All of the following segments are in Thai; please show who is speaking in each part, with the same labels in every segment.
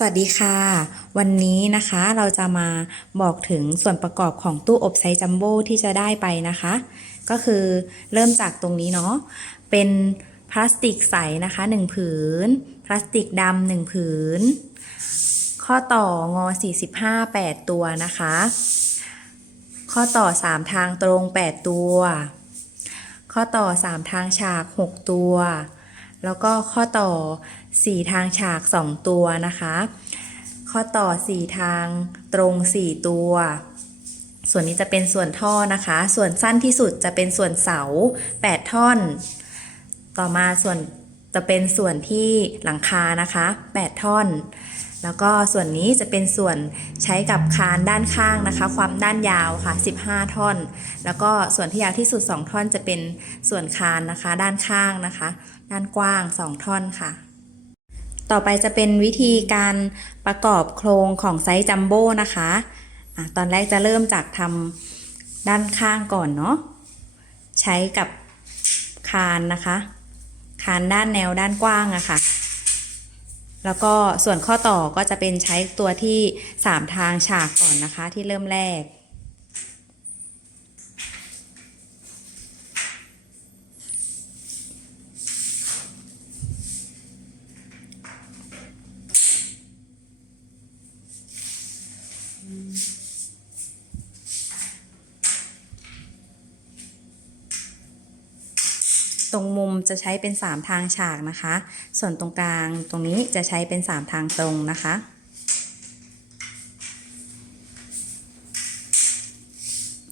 Speaker 1: สวัสดีค่ะ วันนี้นะคะเราจะมาบอกถึงส่วนประกอบของตู้อบไซส์จัมโบ้ที่จะได้ไปนะคะ ก็คือเริ่มจากตรงนี้เนาะเป็นพลาสติกใสนะคะ1ผืน พลาสติกดำ1ผืน ข้อต่องอ45 8 ตัวนะคะ ข้อต่อ 3 ทางตรง 8 ตัว ข้อต่อ 3 ทางฉาก 6 ตัว แล้วก็ข้อต่อ 4 ทางฉาก 2 ตัวนะคะ ข้อต่อ 4 ทางตรง 4 ตัว ส่วนนี้จะเป็นส่วนท่อนะคะ ส่วนสั้นที่สุดจะเป็นส่วนเสา 8 ท่อน ต่อมาส่วนจะเป็นส่วนที่หลังคานะคะ 8 ท่อน แล้วก็ส่วนนี้จะเป็นส่วนใช้กับคานด้านข้างนะคะ ความด้านยาวค่ะ 15 ท่อน แล้วก็ส่วนที่ยาวที่สุด 2 ท่อนจะเป็นส่วนคานนะคะ ด้านข้างนะคะ ด้านกว้าง 2 ท่อนค่ะ ต่อไปจะเป็นวิธีการประกอบโครงของไซส์จัมโบ้นะคะอะตอนแรกจะเริ่มจากทำด้านข้างก่อนเนาะ ใช้กับคานนะคะ คานด้านแนวด้านกว้างอะค่ะ แล้วก็ส่วนข้อต่อก็จะเป็นใช้ตัวที่ 3 ทางฉากก่อนนะคะที่เริ่มแรก ตรงมุมจะใช้เป็น 3 ทางฉากนะคะ ส่วนตรงกลางตรงนี้จะใช้เป็น 3 ทางตรงนะคะ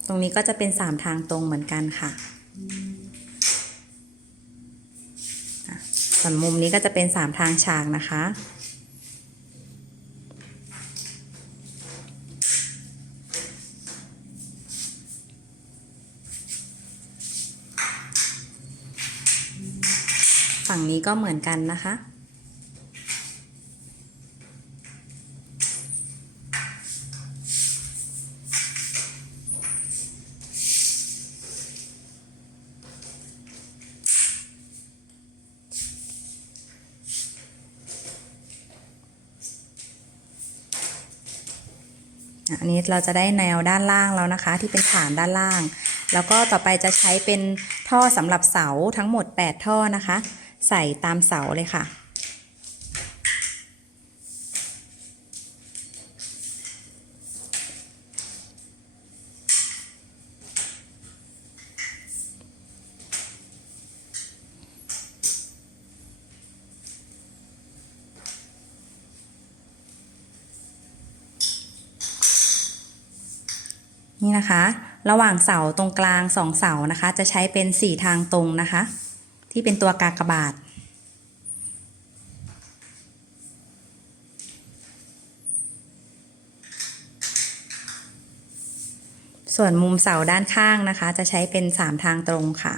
Speaker 1: ตรงนี้ก็จะเป็น 3 ทางตรงเหมือนกันค่ะ ส่วนมุมนี้ก็จะเป็น 3 ทางฉากนะคะ ฝั่งนี้ก็เหมือนกันนะคะ อันนี้เราจะได้แนวด้านล่างแล้วนะคะ ที่เป็นฐานด้านล่างแล้วก็ต่อไปจะใช้เป็นท่อสำหรับเสาทั้งหมด 8 ท่อนะคะ ใส่ตามเสาเลยค่ะ นี่นะคะ ระหว่างเสาตรงกลางสองเสานะคะ จะใช้เป็น4ทางตรงนะคะ ที่เป็นตัวกากบาท ส่วนมุมเสาด้านข้างนะคะ จะใช้เป็น 3 ทางตรงค่ะ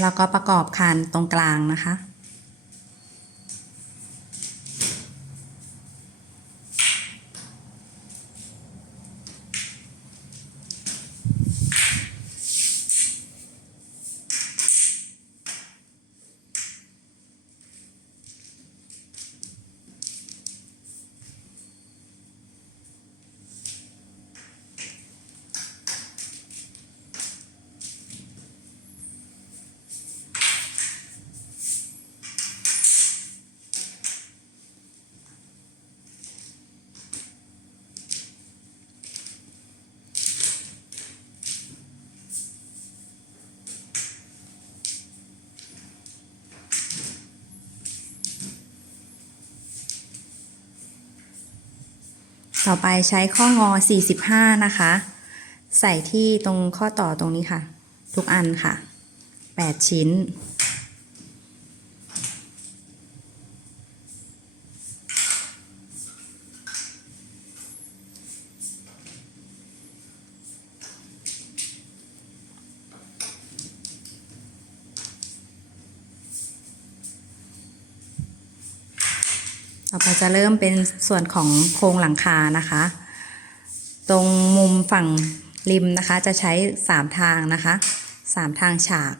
Speaker 1: แล้วเราก็ประกอบคานตรงกลางนะคะ ต่อไปใช้ข้องอ 45 นะคะ ใส่ที่ตรงข้อต่อตรงนี้ค่ะ ทุกอันค่ะ 8 ชิ้น ต่อไปจะเริ่มเป็นส่วนของโครงหลังคานะคะ ตรงมุมฝั่งริมนะคะ จะใช้สามทางนะคะสามทางฉาก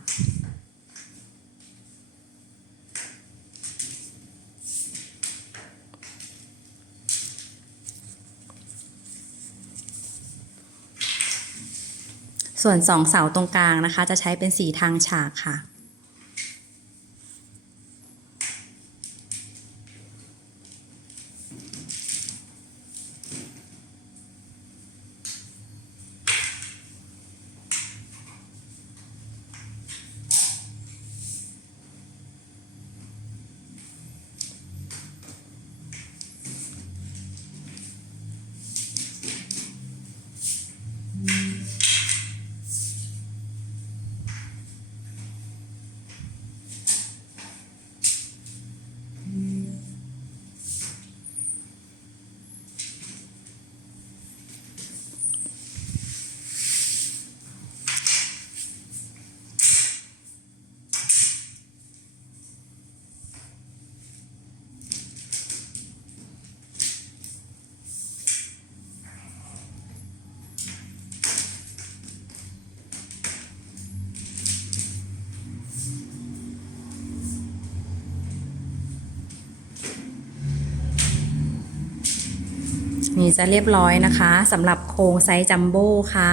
Speaker 1: ส่วนสองเสาตรงกลางนะคะ จะใช้เป็นสีทางฉากค่ะ นี่จะเรียบร้อยนะคะสำหรับโครงไซส์จัมโบ้ค่ะ